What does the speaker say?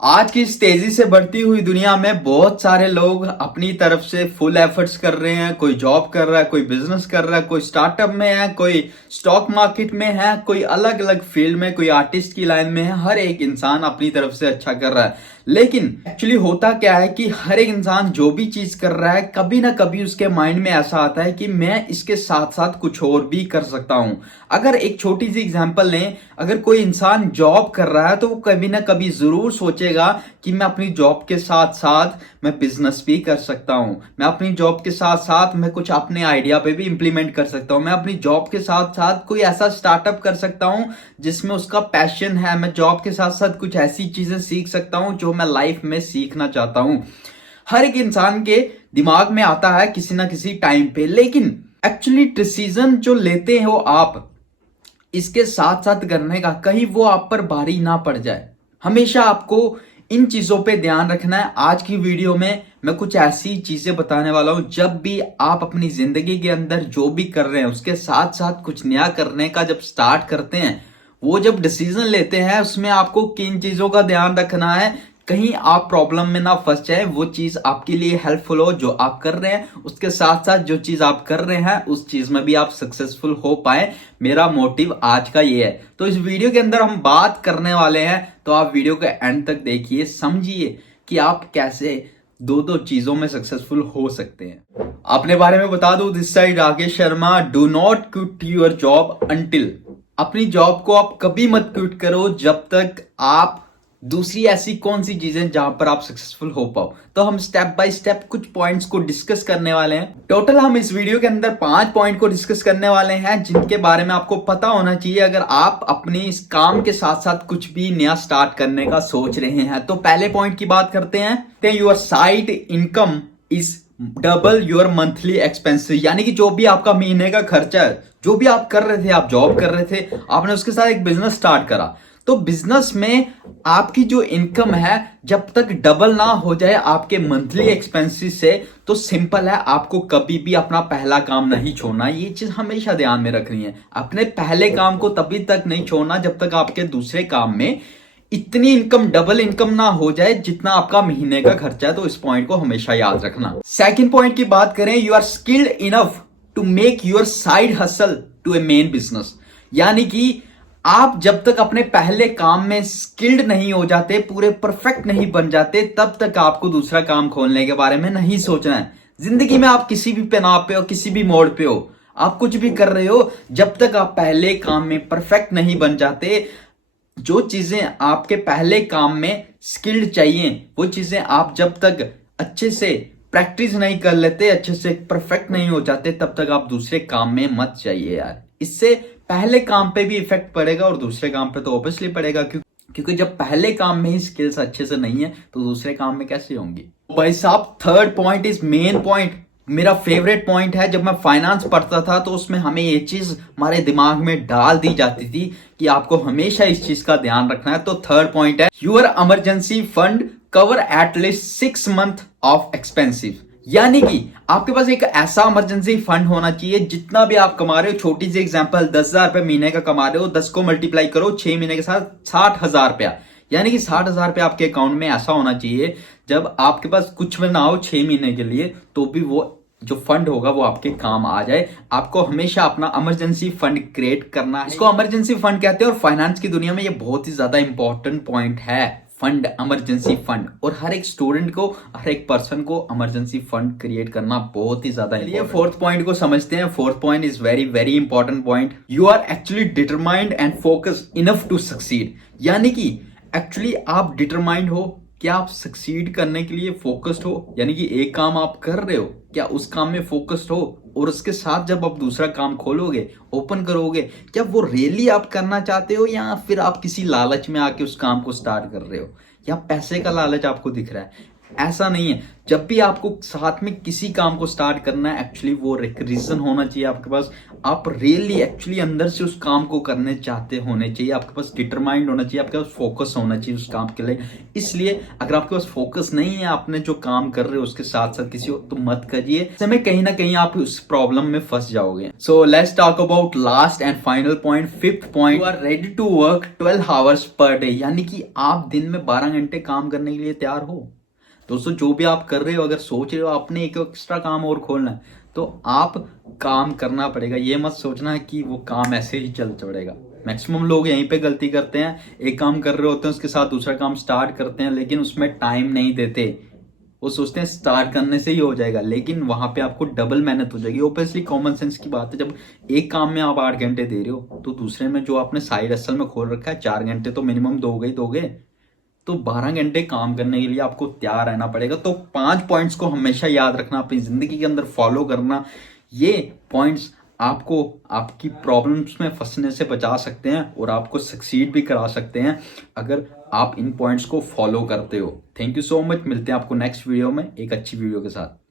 आज की इस तेजी से बढ़ती हुई दुनिया में बहुत सारे लोग अपनी तरफ से फुल एफर्ट्स कर रहे हैं। कोई जॉब कर रहा है, कोई बिजनेस कर रहा है, कोई स्टार्टअप में है, कोई स्टॉक मार्केट में है, कोई अलग अलग फील्ड में, कोई आर्टिस्ट की लाइन में है। हर एक इंसान अपनी तरफ से अच्छा कर रहा है। लेकिन एक्चुअली होता क्या है कि हर एक इंसान जो भी चीज कर रहा है, कभी ना कभी उसके माइंड में ऐसा आता है कि मैं इसके साथ साथ कुछ और भी कर सकता हूं। अगर एक छोटी सी एग्जांपल लें, अगर कोई इंसान जॉब कर रहा है तो वो कभी ना कभी जरूर सोचेगा कि मैं अपनी जॉब के साथ साथ मैं बिजनेस भी कर सकता हूं, मैं अपनी जॉब के साथ साथ मैं कुछ अपने आइडिया पे भी इंप्लीमेंट कर सकता हूं, मैं अपनी जॉब के साथ साथ कोई ऐसा स्टार्टअप कर सकता हूं जिसमें उसका पैशन है, मैं जॉब के साथ साथ कुछ ऐसी चीजें सीख सकता हूं जो मैं लाइफ में सीखना चाहता हूं। हर एक इंसान के दिमाग में आता है किसी ना किसी टाइम पे। लेकिन एक्चुअली डिसीजन जो लेते हो आप इसके साथ साथ करने का, कहीं वो आप पर भारी ना पड़ जाए। हमेशा आपको इन चीजों पे ध्यान रखना है। आज की वीडियो में मैं कुछ ऐसी चीजें बताने वाला हूं, जब भी आप अपनी जिंदगी के अंदर जो भी कर रहे हैं उसके साथ साथ कुछ नया करने का जब स्टार्ट करते हैं, वो जब डिसीजन लेते हैं, उसमें आपको किन चीजों का ध्यान रखना है, कहीं आप प्रॉब्लम में ना फंस जाए। वो चीज आपके लिए हेल्पफुल हो जो आप कर रहे हैं, उसके साथ साथ जो चीज आप कर रहे हैं उस चीज में भी आप सक्सेसफुल हो पाए। मेरा मोटिव आज का ये है। तो इस वीडियो के अंदर हम बात करने वाले हैं, तो आप वीडियो के एंड तक देखिए, समझिए कि आप कैसे दो दो चीजों में सक्सेसफुल हो सकते हैं। अपने बारे में बता दूं, this side Rakesh Sharma. Do not quit your job until, अपनी जॉब को आप कभी मत क्विट करो जब तक आप दूसरी ऐसी कौन सी चीजें जहां पर आप सक्सेसफुल हो पाओ। तो हम स्टेप बाय स्टेप कुछ पॉइंट्स को डिस्कस करने वाले हैं। टोटल हम इस वीडियो के अंदर 5 पॉइंट को डिस्कस करने वाले हैं जिनके बारे में आपको पता होना चाहिए अगर आप अपनी इस काम के साथ साथ कुछ भी नया स्टार्ट करने का सोच रहे हैं। तो पहले पॉइंट की बात करते हैं। Your side income is double your monthly expenses, यानी कि जो भी आपका महीने का खर्चा है, जो भी आप कर रहे थे, आप जॉब कर रहे थे, आपने उसके साथ एक बिजनेस स्टार्ट करा, तो बिजनेस में आपकी जो इनकम है जब तक डबल ना हो जाए आपके मंथली एक्सपेंसेस से, तो सिंपल है, आपको कभी भी अपना पहला काम नहीं छोड़ना। ये चीज हमेशा ध्यान में रखनी है। अपने पहले काम को तभी तक नहीं छोड़ना जब तक आपके दूसरे काम में इतनी इनकम, डबल इनकम ना हो जाए जितना आपका महीने का खर्चा है। तो इस पॉइंट को हमेशा याद रखना। सेकंड पॉइंट की बात करें, you are skilled enough to make your side hustle to a main business, यानी कि आप जब तक अपने पहले काम में स्किल्ड नहीं हो जाते, पूरे परफेक्ट नहीं बन जाते, तब तक आपको दूसरा काम खोलने के बारे में नहीं सोचना है। जिंदगी में आप किसी भी पड़ाव पे हो, किसी भी मोड़ पे हो, आप कुछ भी कर रहे हो, जब तक आप पहले काम में परफेक्ट नहीं बन जाते, जो चीजें आपके पहले काम में स्किल्ड चाहिए, वो चीजें आप जब तक अच्छे से प्रैक्टिस नहीं कर लेते, अच्छे से परफेक्ट नहीं हो जाते, तब तक आप दूसरे काम में मत जाइए यार। इससे पहले काम पे भी इफेक्ट पड़ेगा और दूसरे काम पे तो ऑब्वियसली पड़ेगा, क्योंकि जब पहले काम में ही स्किल्स अच्छे से नहीं है तो दूसरे काम में कैसे होंगी। भाई साहब, third point is main point, मेरा फेवरेट पॉइंट है। जब मैं फाइनेंस पढ़ता था तो उसमें हमें ये चीज हमारे दिमाग में डाल दी जाती थी कि आपको हमेशा इस चीज का ध्यान रखना है। तो थर्ड पॉइंट है, your emergency fund cover at least 6 months of expensive, यानी कि आपके पास एक ऐसा इमरजेंसी फंड होना चाहिए। जितना भी आप कमा रहे हो, छोटी सी एग्जांपल, 10,000 रुपए महीने का कमा रहे हो, 10 को मल्टीप्लाई करो 6 महीने के साथ, 60,000 रुपया, यानी कि 60,000 रुपया आपके अकाउंट में ऐसा होना चाहिए जब आपके पास कुछ भी ना हो 6 महीने के लिए, तो भी वो जो फंड होगा वो आपके काम आ जाए। आपको हमेशा अपना इमरजेंसी फंड क्रिएट करना है। इसको इमरजेंसी फंड कहते हैं और फाइनेंस की दुनिया में ये बहुत ही ज्यादा इंपॉर्टेंट पॉइंट है, फंड, इमरजेंसी फंड। और हर एक स्टूडेंट को, हर एक पर्सन को इमरजेंसी फंड क्रिएट करना बहुत ही ज्यादा। ये फोर्थ पॉइंट को समझते हैं। Fourth point is very very important point, you are actually determined and focus enough to succeed, यानी कि एक्चुअली आप डिटरमाइंड हो, क्या आप सक्सीड करने के लिए फोकस्ड हो, यानी कि एक काम आप कर रहे हो, क्या उस काम में फोकस्ड हो, और उसके साथ जब आप दूसरा काम खोलोगे, ओपन करोगे, क्या वो रियली आप करना चाहते हो, या फिर आप किसी लालच में आके उस काम को स्टार्ट कर रहे हो, या पैसे का लालच आपको दिख रहा है। ऐसा नहीं है। जब भी आपको साथ में किसी काम को स्टार्ट करना है, एक्चुअली वो एक रीजन होना चाहिए आपके पास। आप रियली एक्चुअली अंदर से उस काम को करने चाहते होने चाहिए, आपके पास डिटरमाइंड होना चाहिए, आपके पास फोकस होना चाहिए उस काम के लिए। इसलिए अगर आपके पास फोकस नहीं है, आपने जो काम कर रहे हो उसके साथ साथ किसी और, तो मत करिए। ऐसे में कहीं ना कहीं आप उस प्रॉब्लम में फंस जाओगे। So let's talk about last and final point, fifth point. You are ready to work 12 hours per day, यानी कि आप दिन में 12 घंटे काम करने के लिए तैयार हो। दोस्तों जो भी आप कर रहे हो, अगर सोच रहे हो आपने एक एक्स्ट्रा काम और खोलना है, तो आप काम करना पड़ेगा। ये मत सोचना है कि वो काम ऐसे ही चल पड़ेगा। मैक्सिमम लोग यहीं पे गलती करते हैं, एक काम कर रहे होते हैं उसके साथ दूसरा काम स्टार्ट करते हैं, लेकिन उसमें टाइम नहीं देते। वो सोचते हैं स्टार्ट करने से ही हो जाएगा, लेकिन वहां पे आपको डबल मेहनत हो जाएगी। ऑब्वियसली कॉमन सेंस की बात है, जब एक काम में आप 8 घंटे दे रहे हो, तो दूसरे में जो आपने साइड हसल में खोल रखा है 4 घंटे तो मिनिमम दोगे। तो 12 घंटे काम करने के लिए आपको तैयार रहना पड़ेगा। तो 5 पॉइंट्स को हमेशा याद रखना, अपनी जिंदगी के अंदर फॉलो करना। ये पॉइंट्स आपको आपकी प्रॉब्लम्स में फंसने से बचा सकते हैं और आपको सक्सीड भी करा सकते हैं, अगर आप इन पॉइंट्स को फॉलो करते हो। थैंक यू सो मच, मिलते हैं आपको नेक्स्ट वीडियो में एक अच्छी वीडियो के साथ।